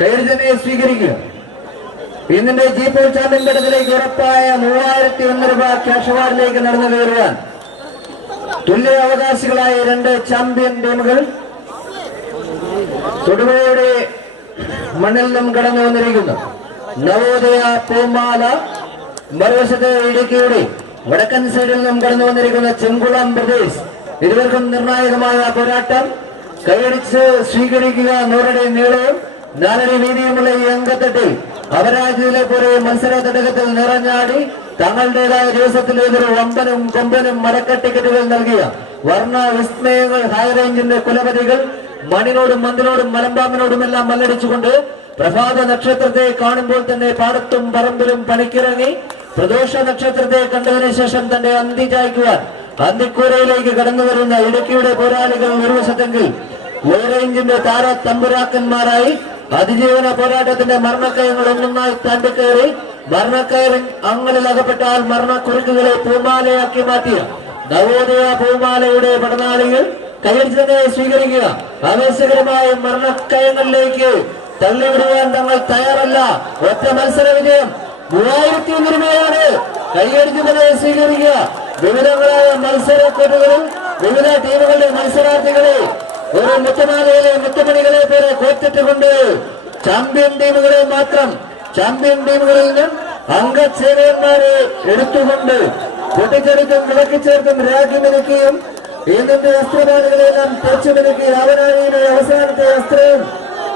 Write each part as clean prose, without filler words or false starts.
കൈയടിച്ചതിനെ സ്വീകരിക്കുക. ഇന്നിന്റെ ജീപ്പോൾ ചാമ്പ്യൻ ഘട്ടത്തിലേക്ക് ഉറപ്പായ 3001 രൂപ ക്യാഷ് അവാർഡിലേക്ക് നടന്നു കയറുവാൻ തുല്യ അവകാശികളായ 2 ചാമ്പ്യൻ ടീമുകൾ തൊടുപുഴയുടെ മണ്ണിൽ നിന്നും കടന്നു വന്നിരിക്കുന്നു. നവോദയ പൂമാല, മറുവശത്ത് ഇടുക്കിയുടെ വടക്കൻ സൈഡിൽ നിന്നും കടന്നു വന്നിരിക്കുന്ന ചെങ്കുളം പ്രദേശ്. ഇരുവർക്കും നിർണായകമായ പോരാട്ടം. കൈയടിച്ച് സ്വീകരിക്കുക. 100 അടി നീളവും 4 അടി വീതിയുമുള്ള ഈ അംഗത്തട്ടിൽ അപരാജിതയിലെ പോലെ മത്സര തടകത്തിൽ നിറഞ്ഞാടി തങ്ങളുടേതായ ദിവസത്തിൽ എതിർ വമ്പനും കൊമ്പനും മരക്കട്ടിക്കറ്റുകൾ നൽകിയ വർണ്ണ വിസ്മയങ്ങൾ ഹൈറേഞ്ചിന്റെ കുലപതികൾ മണിനോടും മന്തിനോടും മലമ്പാമ്പിനോടുമെല്ലാം മല്ലടിച്ചുകൊണ്ട് പ്രഭാത നക്ഷത്രത്തെ കാണുമ്പോൾ തന്നെ പാടത്തും പറമ്പിലും പണിക്കിറങ്ങി പ്രദോഷ നക്ഷത്രത്തെ കണ്ടതിനു ശേഷം തന്റെ അന്തി ചായ്ക്കുവാൻ അന്തിക്കൂരയിലേക്ക് കടന്നു വരുന്ന ഇടുക്കിയുടെ പോരാളികൾ നിർവശത്തെങ്കിൽ ഹൈറേഞ്ചിന്റെ താര തമ്പുരാക്കന്മാരായി അതിജീവന പോരാട്ടത്തിന്റെ മരണക്കയങ്ങൾ ഒന്നൊന്നായി തണ്ടിക്കയറി മരണക്കയറി അങ്ങളിൽ അകപ്പെട്ടാൽ മരണക്കുരുക്കുകളെ പൂമാലയാക്കി മാറ്റിയ നവോദയ പൂമാലയുടെ പടനാളികൾ കൈയടിച്ചതിനെ സ്വീകരിക്കുക. ആവേശകരമായ മരണക്കയങ്ങളിലേക്ക് തള്ളിവിടുവാൻ തങ്ങൾ തയ്യാറല്ല. ഒറ്റ മത്സര വിജയം 3001 രൂപയാണ്. കൈയടിച്ചതിനെ സ്വീകരിക്കുക. വിവിധങ്ങളായ മത്സരക്കൂട്ടുകളിൽ വിവിധ ടീമുകളുടെ മത്സരാർത്ഥികളെ ഒരു മുത്തുമാലയിലെ മുത്തുമണികളെ പോലെ കോർത്തിട്ടുകൊണ്ട് ചാമ്പ്യൻ ടീമുകളെ മാത്രം ചാമ്പ്യൻ ടീമുകളിൽ നിന്നും അംഗസേവകന്മാരെ എടുത്തുകൊണ്ട് പൊട്ടിച്ചെടുത്തും വിളക്കിച്ചേർത്തും രാജ്യമിനുക്കുകയും ഇന്നത്തെ വസ്ത്രപാടുകളെല്ലാം തെച്ചുമിനുക്കി രാവണാനിയുടെ അവസാനത്തെ വസ്ത്രവും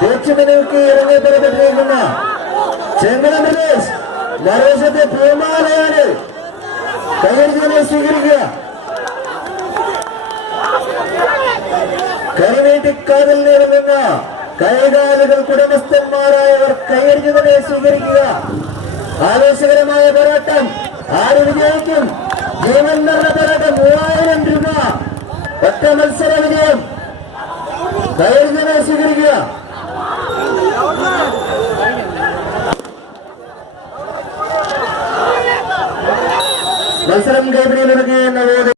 തെച്ചുമിനുക്കി ഇറങ്ങി പുറപ്പെട്ടിരിക്കുന്ന ചെങ്കളം പ്രദേശ് മറുവശത്തെ പൂമാലയാണ്. കൈയടിച്ചതിനെ സ്വീകരിക്കുക. കൈനീട്ടിക്കാതിൽ നേടുന്ന കൈകാലുകൾ ഉടമസ്ഥന്മാരായവർ കൈയടിച്ചതിനെ സ്വീകരിക്കുക. ആവേശകരമായ പോരാട്ടം. ആര് വിജയിക്കും? ജീവൻ നിറഞ്ഞ പോരാട്ടം. 3000 രൂപ ഒറ്റ മത്സര വിജയം. കൈയടിച്ചതിനെ സ്വീകരിക്കുക. മത്സരം കൈപിടിയിലൊരുക്കി